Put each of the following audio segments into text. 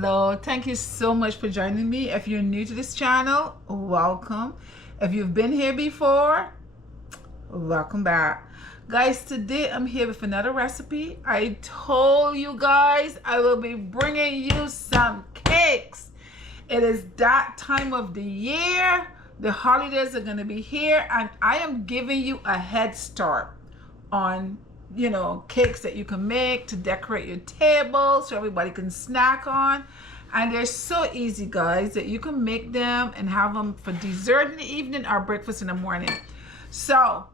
Hello, thank you so much for joining me. If you're new to this channel, welcome. If you've been here before, welcome back. Guys, today I'm here with another recipe. I told you guys I will be bringing you some cakes. It is that time of the year. The holidays are going to be here, and I am giving you a head start on cakes that you can make to decorate your table so everybody can snack on. And they're so easy, guys, that you can make them and have them for dessert in the evening or breakfast in the morning. So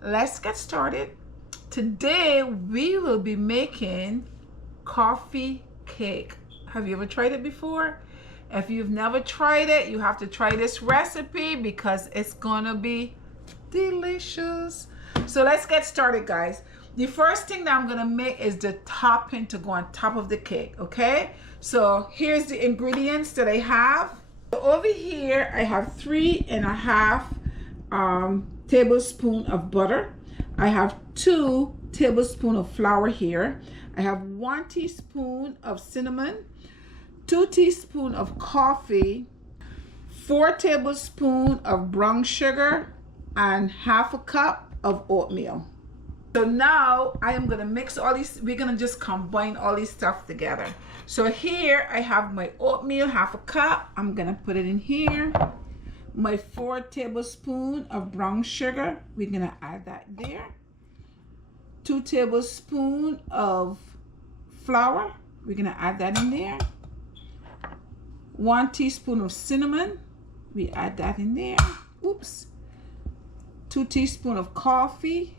let's get started. Today we will be making coffee cake. Have you ever tried it before? If you've never tried it, you have to try this recipe because it's gonna be delicious. So let's get started, guys. The first thing that I'm gonna make is the topping to go on top of the cake, okay? So here's the ingredients that I have. So over here, I have 3.5 tablespoons of butter. I have 2 tablespoons of flour here. I have 1 teaspoon of cinnamon, 2 teaspoons of coffee, 4 tablespoons of brown sugar, and 1/2 cup of oatmeal. So now I am gonna mix all these. We're gonna just combine all these stuff together. So here I have my oatmeal, 1/2 cup. I'm gonna put it in here. My 4 tablespoons of brown sugar, we're gonna add that there. 2 tablespoons of flour, we're gonna add that in there. 1 teaspoon of cinnamon, we add that in there. Oops. 2 teaspoons of coffee,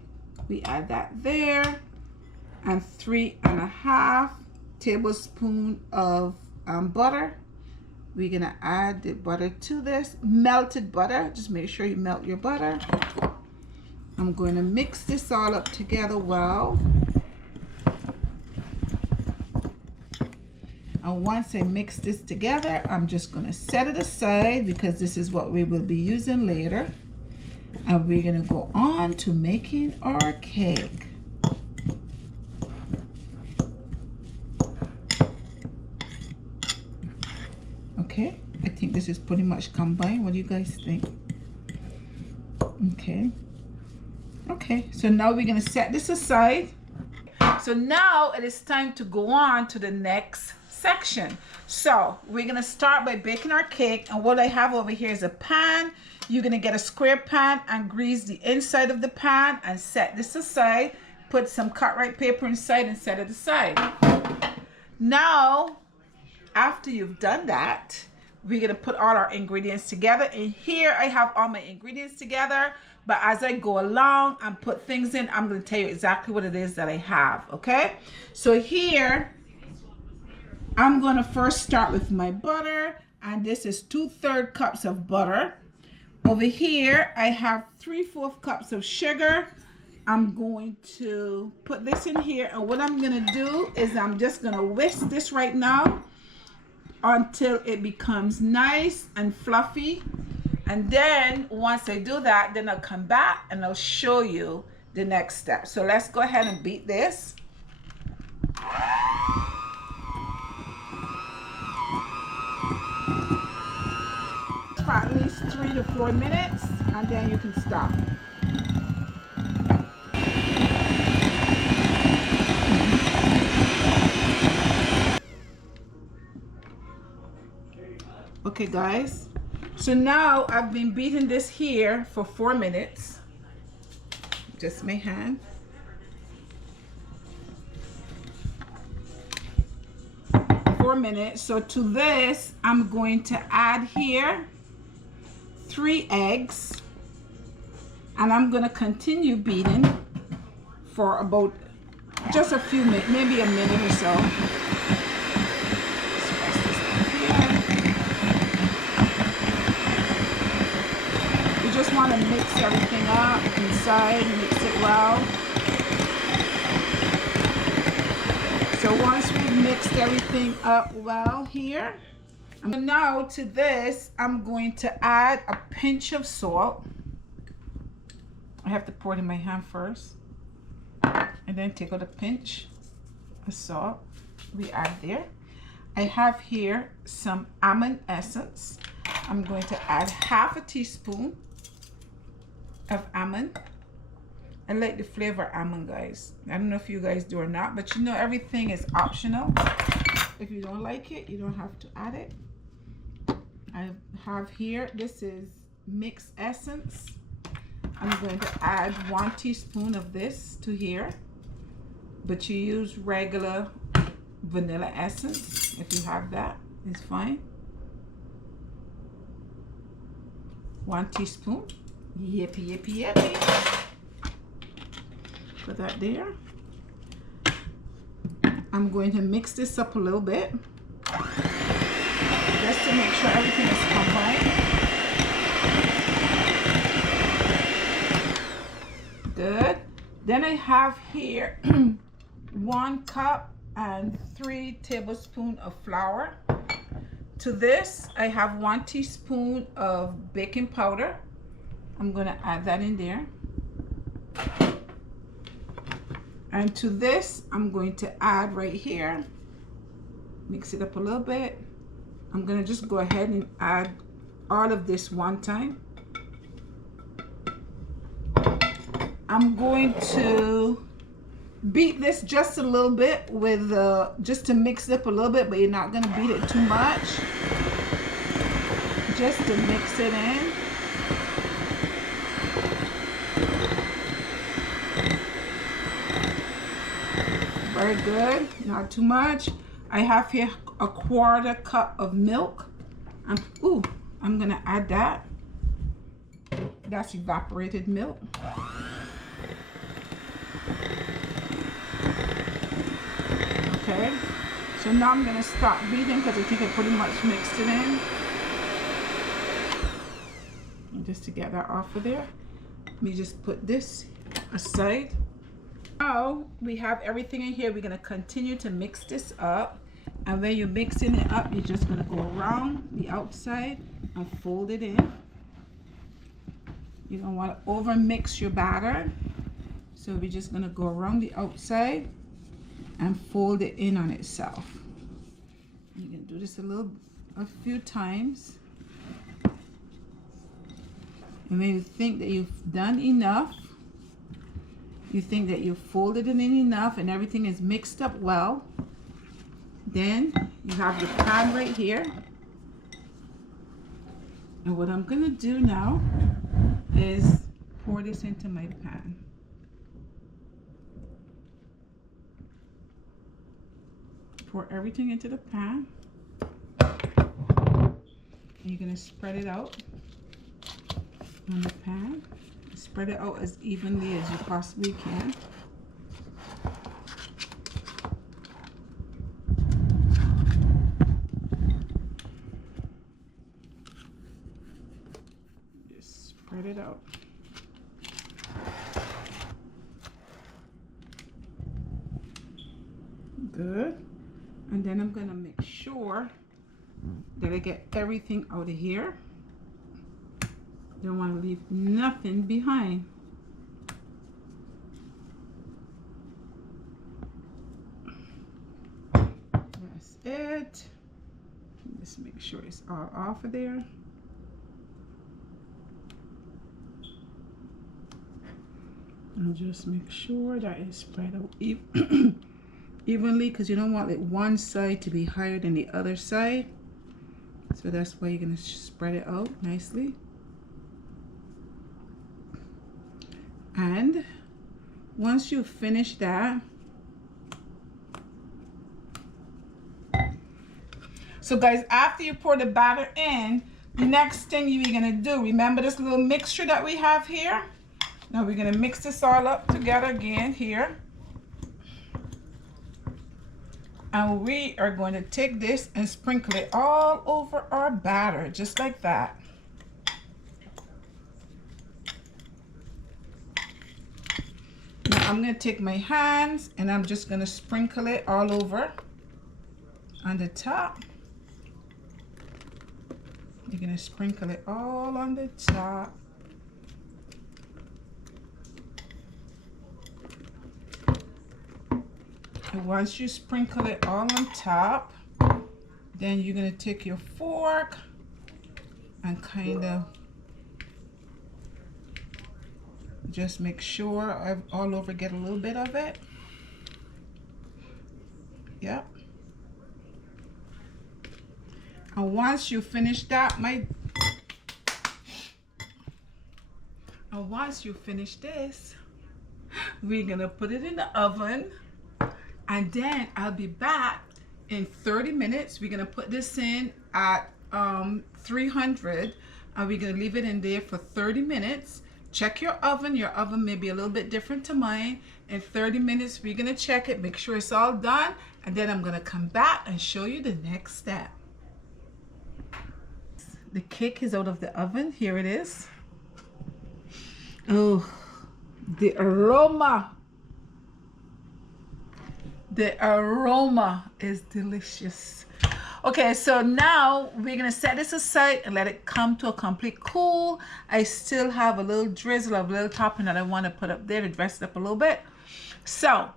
we add that there. And 3.5 tablespoons of butter. We're gonna add the butter to this. Melted butter, just make sure you melt your butter. I'm going to mix this all up together well. And once I mix this together, I'm just going to set it aside because this is what we will be using later. And we're going to go on to making our cake. Okay, I think this is pretty much combined. What do you guys think? Okay, so now we're going to set this aside. So now it is time to go on to the next section. So we're gonna start by baking our cake, and what I have over here is a pan. You're gonna get a square pan and grease the inside of the pan and set this aside. Put some cut-right paper inside and set it aside. Now after you've done that, we're gonna put all our ingredients together. And here I have all my ingredients together, but as I go along and put things in, I'm gonna tell you exactly what it is that I have, okay? So here I'm going to first start with my butter, and this is 2/3 cups of butter. Over here, I have 3/4 cups of sugar. I'm going to put this in here, and what I'm going to do is I'm just going to whisk this right now until it becomes nice and fluffy. And then once I do that, then I'll come back and I'll show you the next step. So let's go ahead and beat this. For at least 3 to 4 minutes, and then you can stop. Okay guys, so now I've been beating this here for 4 minutes. Just my hand. So to this I'm going to add here 3 eggs, and I'm going to continue beating for about just a few minutes, maybe a minute or so. You just want to mix everything up inside, mix it well. So once we've mixed everything up well here, now to this, I'm going to add a pinch of salt. I have to pour it in my hand first. And then take out a pinch of salt. We add there. I have here some almond essence. I'm going to add half a teaspoon of almond. I like the flavor almond, guys. I don't know if you guys do or not, but you know everything is optional. If you don't like it, you don't have to add it. I have here, this is mixed essence. I'm going to add 1 teaspoon of this to here, but you use regular vanilla essence. If you have that, it's fine. 1 teaspoon. Yippee, yippee, yippee. Put that there. I'm going to mix this up a little bit just to make sure everything is combined. Good. Then I have here 1 cup and 3 tablespoons of flour. To this, I have 1 teaspoon of baking powder. I'm going to add that in there. And to this, I'm going to add right here, mix it up a little bit. I'm going to just go ahead and add all of this one time. I'm going to beat this just a little bit with just to mix it up a little bit, but you're not going to beat it too much. Just to mix it in. Very good, not too much. I have here a 1/4 cup of milk. I'm gonna add that. That's evaporated milk. Okay, so now I'm gonna stop beating because I think I pretty much mixed it in. And just to get that off of there, let me just put this aside. Now we have everything in here. We're going to continue to mix this up, and when you're mixing it up, you're just going to go around the outside and fold it in. You don't want to over mix your batter, so we're just going to go around the outside and fold it in on itself. You can do this a few times, and when you think that you've done enough, you think that you've folded it in enough and everything is mixed up well, then you have your pan right here. And what I'm gonna do now is pour this into my pan. Pour everything into the pan. And you're gonna spread it out on the pan. Spread it out as evenly as you possibly can. Just spread it out. Good. And then I'm going to make sure that I get everything out of here. Don't want to leave nothing behind. That's it. Just make sure it's all off of there. And just make sure that it's spread out evenly, because you don't want like one side to be higher than the other side. So that's why you're going to spread it out nicely. And once you finish that, so guys, after you pour the batter in, the next thing you're gonna do, remember this little mixture that we have here? Now we're gonna mix this all up together again here. And we are going to take this and sprinkle it all over our batter, just like that. Now I'm going to take my hands and I'm just going to sprinkle it all over on the top. You're going to sprinkle it all on the top. And once you sprinkle it all on top, then you're gonna take your fork and kind of just make sure I've all over, get a little bit of it. Yep. And once you finish that, once you finish this, we're gonna put it in the oven, and then I'll be back in 30 minutes. We're gonna put this in at 300, and we're gonna leave it in there for 30 minutes. Check your oven. Your oven may be a little bit different to mine. In 30 minutes, we're gonna check it, make sure it's all done, and then I'm gonna come back and show you the next step. The cake is out of the oven. Here it is. Oh, the aroma. The aroma is delicious. Okay, so now we're gonna set this aside and let it come to a complete cool. I still have a little drizzle of a little topping that I want to put up there to dress it up a little bit. So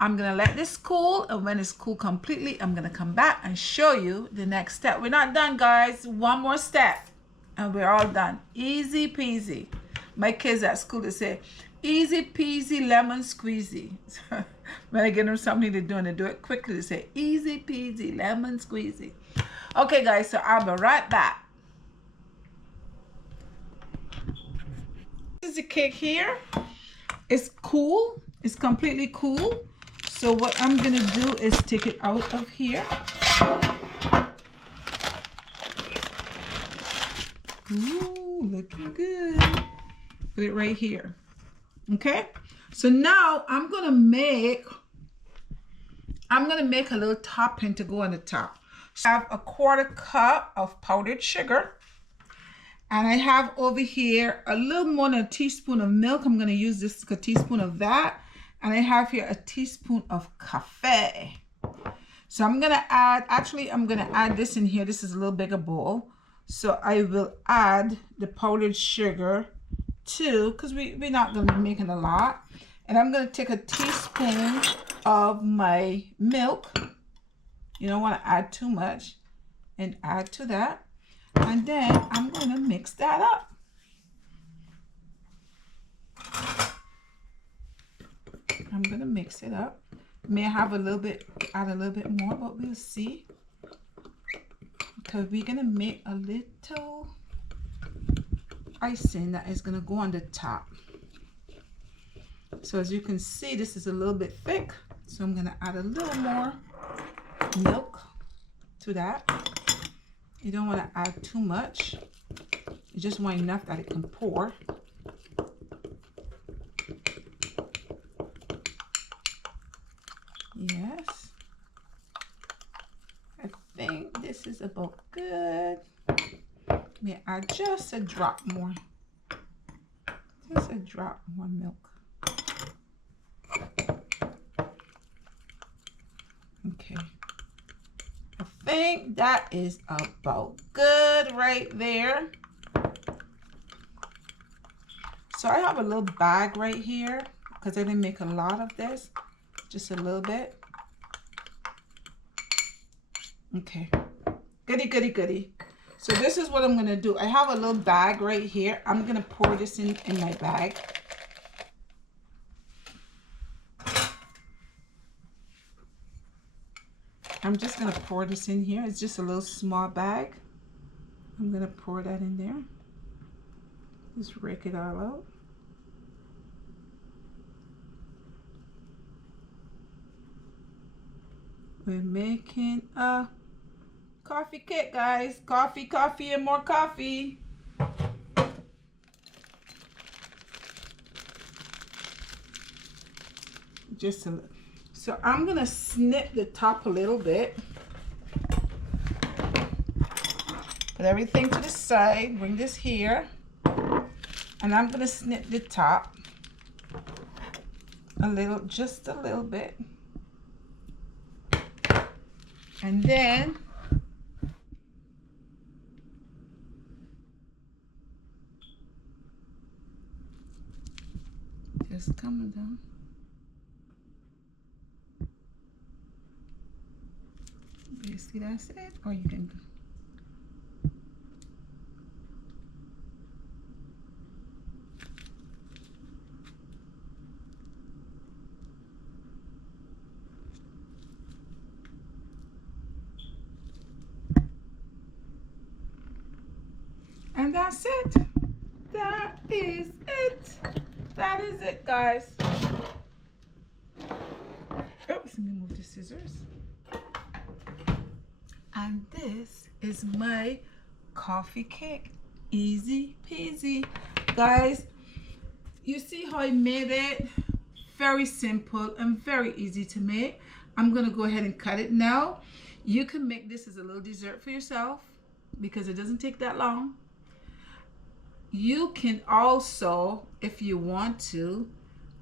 I'm gonna let this cool, and when it's cool completely, I'm gonna come back and show you the next step. We're not done, guys. One more step and we're all done. Easy peasy. My kids at school, they say, easy peasy lemon squeezy. When I give them something to do and they do it quickly, they say, easy peasy lemon squeezy. Okay, guys, so I'll be right back. This is the cake here. It's cool. It's completely cool. So what I'm going to do is take it out of here. Ooh, looking good. Put it right here. Okay, so now I'm gonna make a little topping to go on the top. So I have a 1/4 cup of powdered sugar, and I have over here a little more than a teaspoon of milk. I'm gonna use this, a teaspoon of that, and I have here a teaspoon of coffee. So I'm gonna add this in here. This is a little bigger bowl, so I will add the powdered sugar too, because we're not going to be making a lot. And I'm going to take a teaspoon of my milk. You don't want to add too much, and add to that, and then I'm going to mix that up. I'm going to mix it up. May have a little bit, add a little bit more, but we'll see, because we're going to make a little icing that is going to go on the top. So as you can see, this is a little bit thick, so I'm going to add a little more milk to that. You don't want to add too much. You just want enough that it can pour. Yes, I think this is about good. May I add just a drop more. Just a drop more milk. Okay. I think that is about good right there. So I have a little bag right here because I didn't make a lot of this. Just a little bit. Okay. Goody, goody, goody. So this is what I'm going to do. I have a little bag right here. I'm going to pour this in my bag. I'm just going to pour this in here. It's just a little small bag. I'm going to pour that in there. Just rake it all out. We're making a coffee cake, guys. Coffee, coffee, and more coffee. Just a little. So I'm gonna snip the top a little bit. Put everything to the side. Bring this here, and I'm gonna snip the top a little, just a little bit, and then just coming down. Base See, that's it. Or you can. And that's it. That is it. That is it, guys. Oops, let me move the scissors. And this is my coffee cake. Easy peasy. Guys, you see how I made it? Very simple and very easy to make. I'm going to go ahead and cut it now. You can make this as a little dessert for yourself because it doesn't take that long. You can also, if you want to,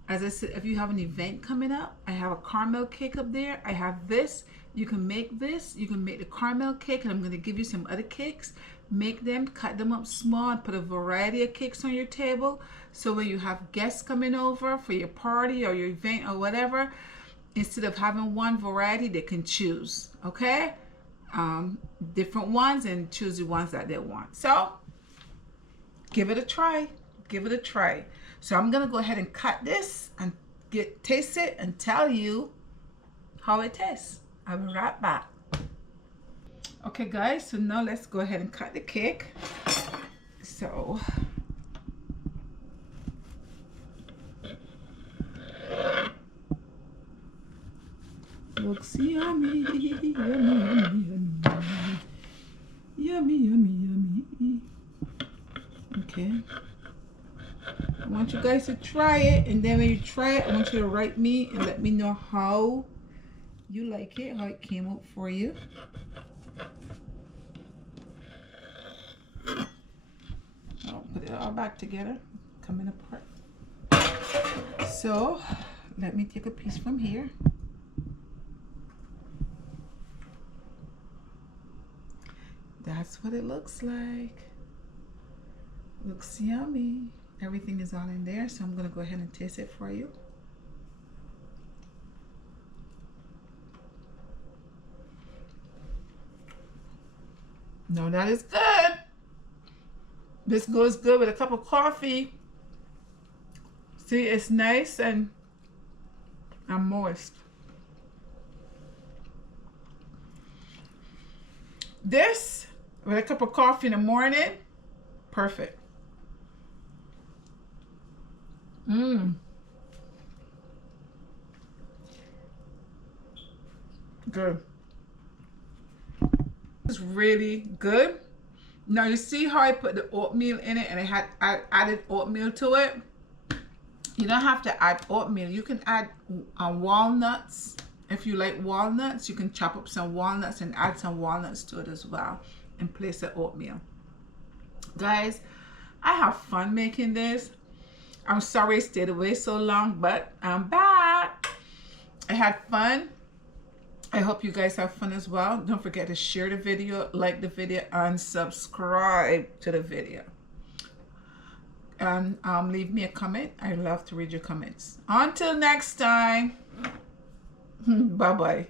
as I said, if you have an event coming up, I have a caramel cake up there. I have this. You can make this. You can make the caramel cake, and I'm going to give you some other cakes. Make them, cut them up small, and put a variety of cakes on your table. So when you have guests coming over for your party or your event or whatever, instead of having one variety, they can choose, okay? Different ones and choose the ones that they want. So give it a try. Give it a try. So I'm gonna go ahead and cut this and taste it and tell you how it tastes. I'll be right back. Okay guys, so now let's go ahead and cut the cake. So looks yummy, yummy, yummy, yummy, yummy, yummy. Okay, I want you guys to try it, and then when you try it, I want you to write me and let me know how you like it, how it came out for you. I'll put it all back together, coming apart. So let me take a piece from here. That's what it looks like. Looks yummy. Everything is all in there, so I'm gonna go ahead and taste it for you. No, that is good. This goes good with a cup of coffee. See, it's nice and moist. This with a cup of coffee in the morning, perfect. Good. It's really good. Now you see how I put the oatmeal in it, and I added oatmeal to it. You don't have to add oatmeal. You can add walnuts. If you like walnuts, you can chop up some walnuts and add some walnuts to it as well in place of oatmeal. Guys, I have fun making this. I'm sorry I stayed away so long, but I'm back. I had fun. I hope you guys have fun as well. Don't forget to share the video, like the video, and subscribe to the video. And leave me a comment. I love to read your comments. Until next time. Bye-bye.